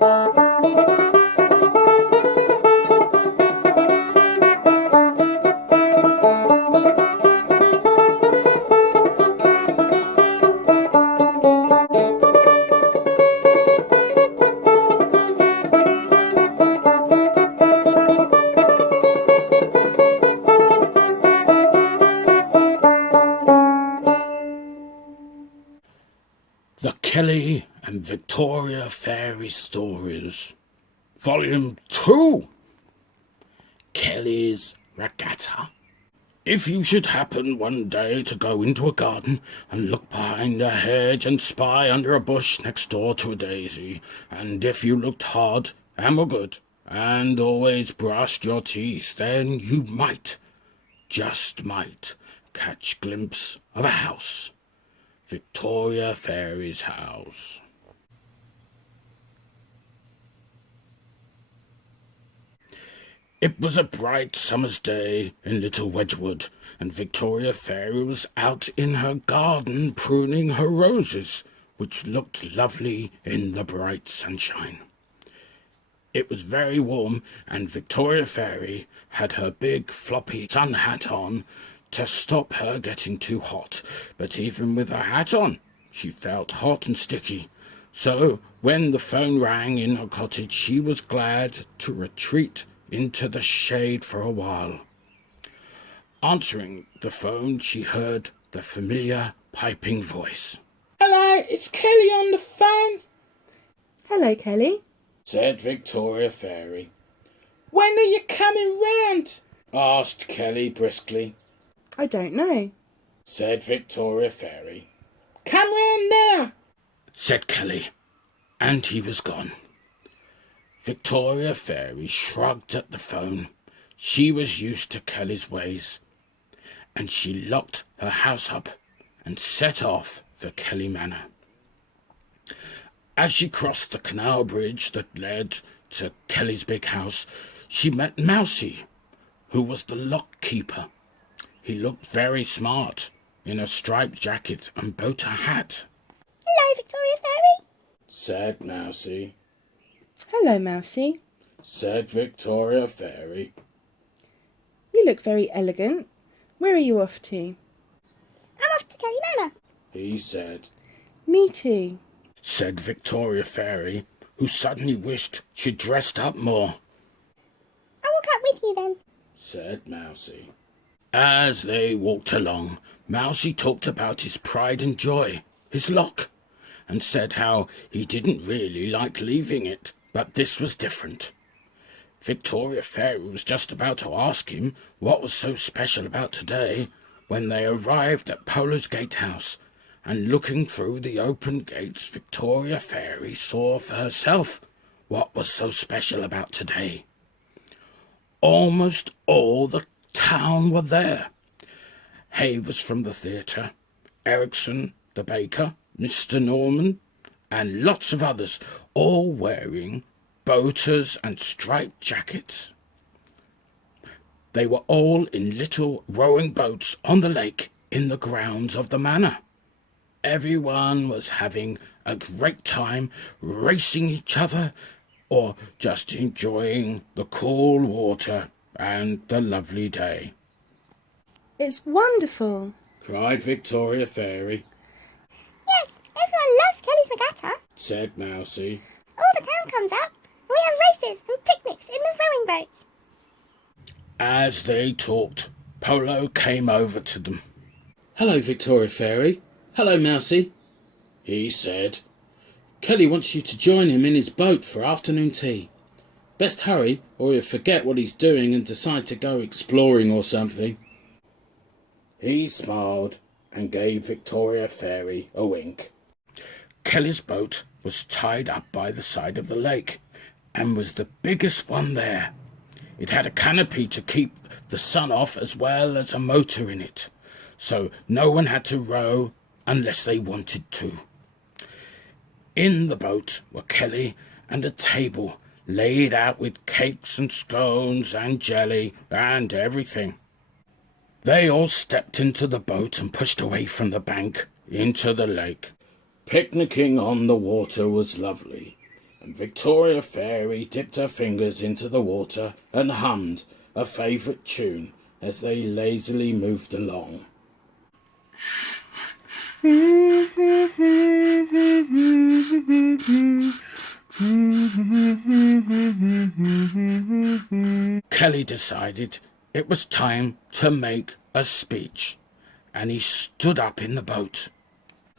The Kelly and Victoria Fairy Stories, Volume 2, Kelly's Regatta. If you should happen one day to go into a garden and look behind a hedge and spy under a bush next door to a daisy, and if you looked hard and were good and always brushed your teeth, then you might, just might, catch glimpse of a house. Victoria Fairy's house. It was a bright summer's day in Little Wedgwood, and Victoria Fairy was out in her garden pruning her roses, which looked lovely in the bright sunshine. It was very warm, and Victoria Fairy had her big floppy sun hat on to stop her getting too hot, but even with her hat on, she felt hot and sticky. So, when the phone rang in her cottage, she was glad to retreat into the shade for a while. Answering the phone, she heard the familiar piping voice. "Hello, it's Kelly on the phone," "Hello, Kelly," said Victoria Fairy. "When are you coming round?" asked Kelly briskly. "I don't know," said Victoria Fairy. "Come round now," said Kelly, and he was gone. Victoria Fairy shrugged at the phone. She was used to Kelly's ways, and she locked her house up and set off for Kelly Manor. As she crossed the canal bridge that led to Kelly's big house, she met Mousie, who was the lock keeper. He looked very smart in a striped jacket and boater hat. "Hello, Victoria Fairy," said Mousie. "Hello, Mousie. Said Victoria Fairy. You look very elegant. Where are you off to?" "I'm off to Kelly Manor," He said. "Me too," said Victoria Fairy, who suddenly wished she'd dressed up more. "I'll walk up with you then," said Mousie. As they walked along, Mousie talked about his pride and joy, his lock, and said how he didn't really like leaving it, but this was different. Victoria Fairy was just about to ask him what was so special about today when they arrived at Polo's gatehouse, and looking through the open gates, Victoria Fairy saw for herself what was so special about today. Almost all the town were there. Havers from the theatre, Ericsson, the baker, Mr. Norman, and lots of others, all wearing boaters and striped jackets. They were all in little rowing boats on the lake in the grounds of the manor. Everyone was having a great time, racing each other or just enjoying the cool water and the lovely day. "It's wonderful," cried Victoria Fairy. "Yes, everyone loves Kelly's Regatta. Said Mousie. All the town comes out, and we have races and picnics in the rowing boats." As they talked, Polo came over to them. "Hello, Victoria Fairy. Hello, Mousie," He said. "Kelly wants you to join him in his boat for afternoon tea. Best hurry, or he'll forget what he's doing and decide to go exploring or something." He smiled and gave Victoria Fairy a wink. Kelly's boat was tied up by the side of the lake and was the biggest one there. It had a canopy to keep the sun off as well as a motor in it, so no one had to row unless they wanted to. In the boat were Kelly and a table laid out with cakes and scones and jelly and everything. They all stepped into the boat and pushed away from the bank into the lake. Picnicking on the water was lovely. and Victoria Fairy dipped her fingers into the water and hummed a favourite tune as they lazily moved along. Kelly decided it was time to make a speech, and he stood up in the boat.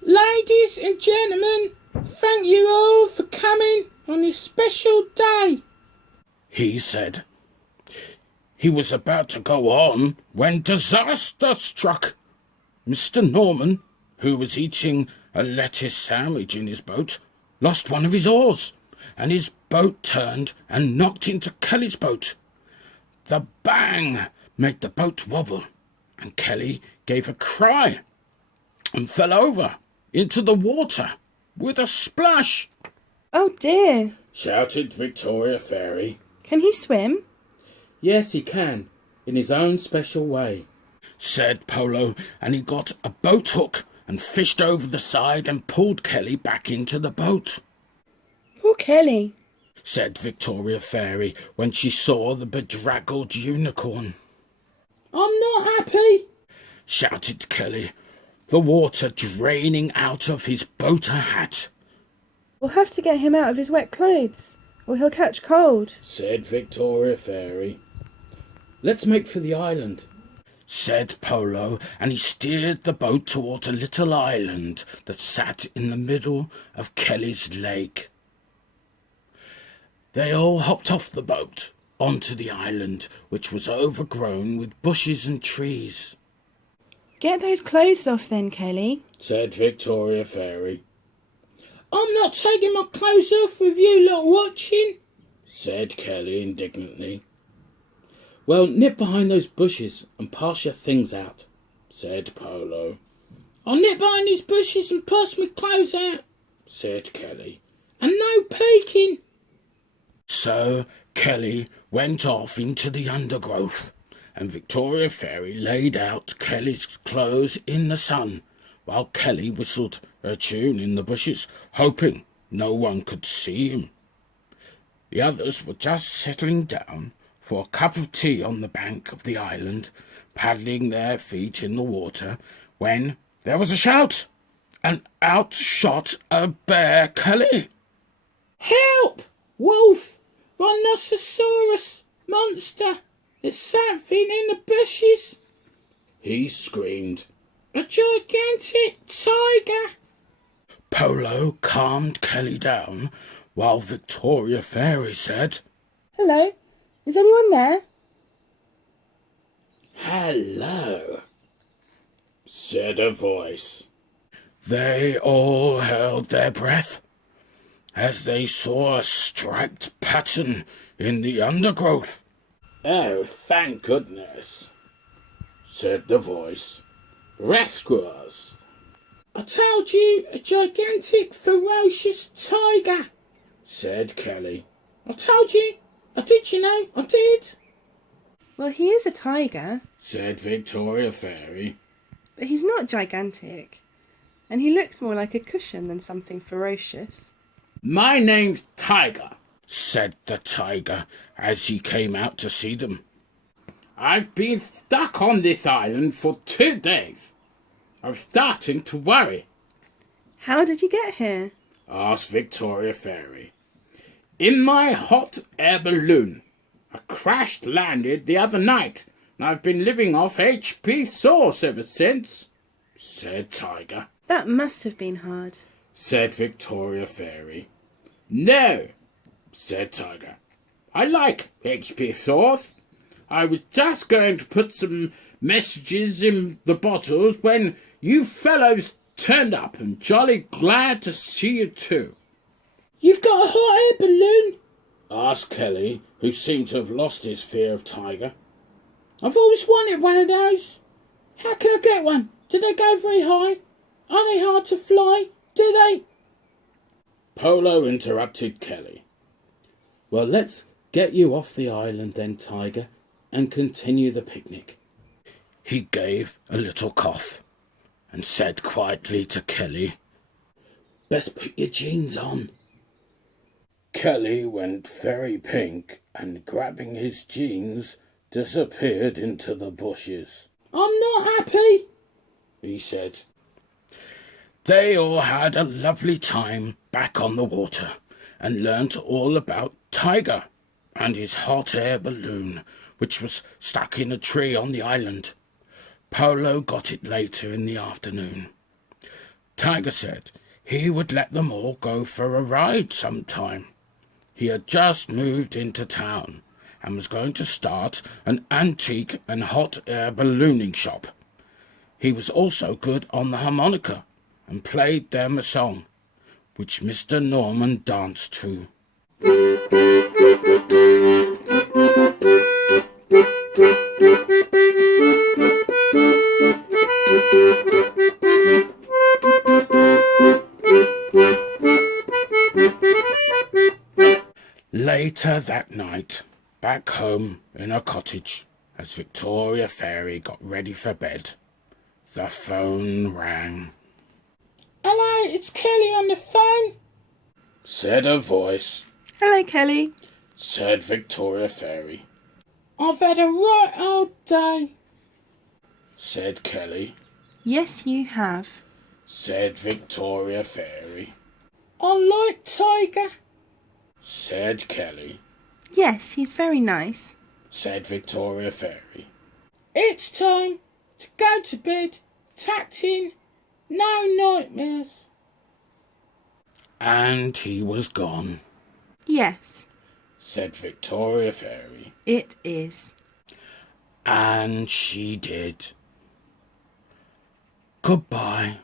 Ladies and gentlemen, thank you all for coming on this special day, He said. He was about to go on when disaster struck. Mr. Norman, who was eating a lettuce sandwich in his boat, lost one of his oars, and his boat turned and knocked into Kelly's boat. The bang made the boat wobble, and Kelly gave a cry and fell over into the water with a splash. Oh dear. Shouted Victoria Fairy. Can he swim? Yes, he can, in his own special way, Said Polo, and he got a boat hook and fished over the side and pulled Kelly back into the boat. Poor Kelly. Said Victoria Fairy when she saw the bedraggled unicorn. I'm not happy. Shouted Kelly, the water draining out of his boater hat. We'll have to get him out of his wet clothes, or he'll catch cold. Said Victoria Fairy. Let's make for the island. Said Polo, and he steered the boat towards a little island that sat in the middle of Kelly's lake. They all hopped off the boat onto the island, which was overgrown with bushes and trees. Get those clothes off then, Kelly. Said Victoria Fairy. I'm not taking my clothes off with you lot watching, Said Kelly indignantly. Well, nip behind those bushes and pass your things out, Said Polo. I'll nip behind these bushes and pass my clothes out, Said Kelly. and no peeking. So Kelly went off into the undergrowth, and Victoria Fairy laid out Kelly's clothes in the sun, while Kelly whistled a tune in the bushes, hoping no one could see him. The others were just settling down for a cup of tea on the bank of the island, paddling their feet in the water, when there was a shout, and out shot a bear Kelly. Help! Wolf! Rhinoceros! Monster! There's something in the bushes! He screamed. A gigantic tiger! Polo calmed Kelly down, while Victoria Fairy said, Hello, is anyone there? "Hello," said a voice. They all held their breath as they saw a striped pattern in the undergrowth. "Oh, thank goodness," said the voice. "Rescue us." I told you, a gigantic, ferocious tiger, said Kelly. I told you. I did, you know. I did. Well, he is a tiger, said Victoria Fairy. but he's not gigantic. And he looks more like a cushion than something ferocious. My name's Tiger, said the tiger as he came out to see them. I've been stuck on this island for 2 days. I'm starting to worry, How did you get here? asked Victoria Fairy. In my hot air balloon. I crash-landed the other night, and I've been living off HP sauce ever since, said Tiger. That must have been hard. Said Victoria Fairy. No, said Tiger. I like HP sauce. I was just going to put some messages in the bottles when you fellows turned up, and jolly glad to see you too. You've got a hot air balloon? Asked Kelly, who seemed to have lost his fear of Tiger. I've always wanted one of those. How can I get one? Do they go very high? Are they hard to fly? Do they? Polo interrupted Kelly. Well, let's get you off the island then, Tiger, and continue the picnic. He gave a little cough and said quietly to Kelly, Best put your jeans on. Kelly went very pink and, grabbing his jeans, disappeared into the bushes. I'm not happy, he said. They all had a lovely time back on the water and learnt all about Tiger and his hot air balloon, which was stuck in a tree on the island. Polo got it later in the afternoon. Tiger said he would let them all go for a ride sometime. He had just moved into town and was going to start an antique and hot air ballooning shop. He was also good on the harmonica and played them a song, which Mr. Norman danced to. Later that night, back home in a cottage, as Victoria Fairy got ready for bed, the phone rang. Hello, it's Kelly on the phone, said a voice. Hello, Kelly, said Victoria Fairy. I've had a right old day, said Kelly. Yes, you have, said Victoria Fairy. I like Tiger, said Kelly. Yes, he's very nice, said Victoria Fairy. It's time to go to bed, tucked in, no nightmares. And he was gone. Yes, said Victoria Fairy. it is. And she did. Goodbye.